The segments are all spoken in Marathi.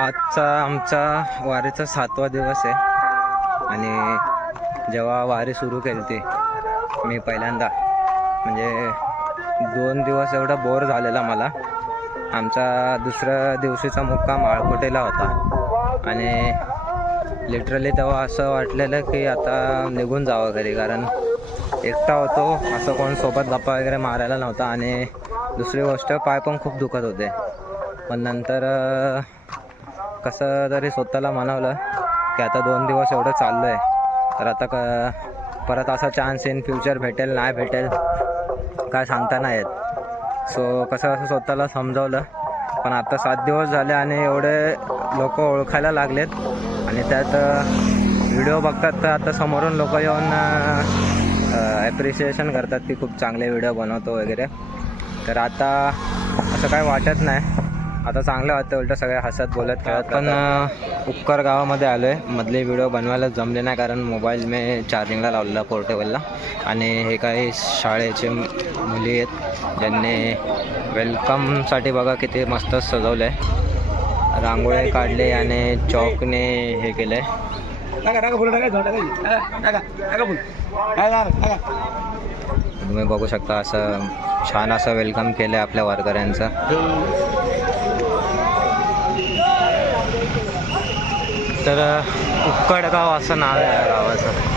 आजचा आमचा वारीचा सातवा दिवस आहे. आणि जेव्हा वारी सुरू केली ती मी पहिल्यांदा. म्हणजे दोन दिवस एवढा बोर झालेला मला. आमचा दुसऱ्या दिवशीचा मुक्काम आळकोटेला होता. आणि लिटरली तेव्हा असं वाटलेलं की आता निघून जावं घरी कारण एकटा होतो असं कोण सोबत गप्पा वगैरे मारायला नव्हता. आणि दुसरी गोष्ट पाय पण खूप दुखत होते. पण नंतर कसं तरी स्वतःला म्हणावलं की आता दोन दिवस एवढं चाललं आहे तर आता क परत असा चान्स इन फ्युचर भेटेल नाही भेटेल काय सांगता नाही येत. सो कसं असं स्वतःला समजावलं. पण आता सात दिवस झाले आणि एवढे लोक ओळखायला लागलेत. आणि त्यात व्हिडिओ बघतात तर आता समोरून लोक येऊन ॲप्रिशिएशन करतात की खूप चांगले व्हिडिओ बनवतो वगैरे. तर आता असं काय वाटत नाही. आता चांगलं वाटतं उलटं सगळे हसत बोलत खेळत पण उपकर गावामध्ये आलो आहे मधले व्हिडिओ बनवायला जमले नाही कारण मोबाईल मी चार्जिंगला लावलेला पोर्टेबलला आणि हे काही शाळेचे मुली आहेत ज्यांनी वेलकमसाठी बघा किती मस्त सजवलं आहे रांगोळी काढले आणि चॉकने हे केलं आहे तुम्ही बघू शकता असं छान असं वेलकम केलं आहे आपल्या वारकऱ्यांचं. तर उक्कडगाव असं नाव आहे या गावाचं.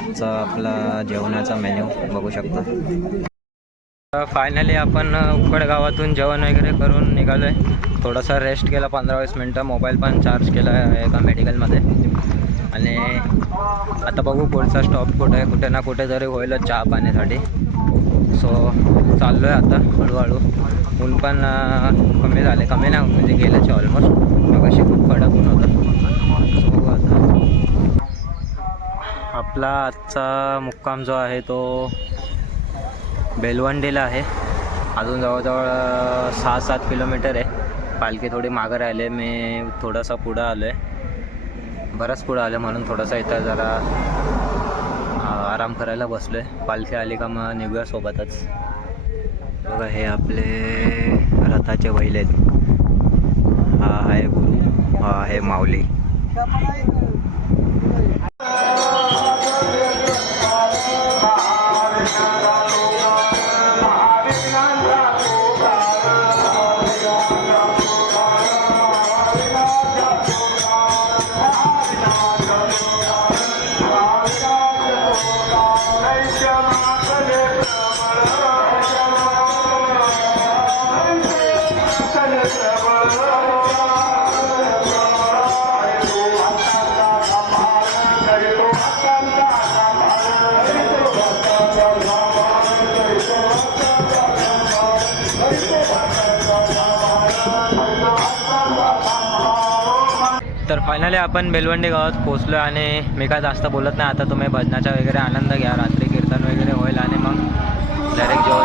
आजचा आपला जेवणाचा मेन्यू बघू शकता. फायनली आपण उकड गावातून जेवण वगैरे करून निघालो आहे थोडासा रेस्ट केला पंधरा वीस मिनटं. मोबाईल पण चार्ज केला आहे एका मेडिकलमध्ये आणि आता बघू पुढचा स्टॉप कुठे आहे. कुठे ना कुठे तरी होईलच चहा पाण्यासाठी. सो चाललो आहे आता हळूहळू. ऊन पण कमी झाले. कमी नाही म्हणजे गेल्याचे ऑलमोस्ट मग अशी खूप कडक ऊन होतं. सो आता. आपला आजचा मुक्काम जो आहे तो बेलवंडीला आहे. अजून जवळजवळ सहा सात किलोमीटर आहे. पालखी थोडी मागं राहिले मी थोडासा पुढं आलो आहे बराच पुढं आलं म्हणून थोडासा इथं जरा आराम करायला बसलो आहे पालखी आली का मग निघूया सोबतच. बघा हे आपले रथाचे बैल आहेत. हा आहे गुरु हा आहे माऊली. तर फायनली आपण बेलवंडी गावात पोचलो आणि मी काय जास्त बोलत नाही. आता तुम्ही भजनाचा वगैरे आनंद घ्या रात्री कीर्तन वगैरे होईल आणि मग डायरेक्ट जेवण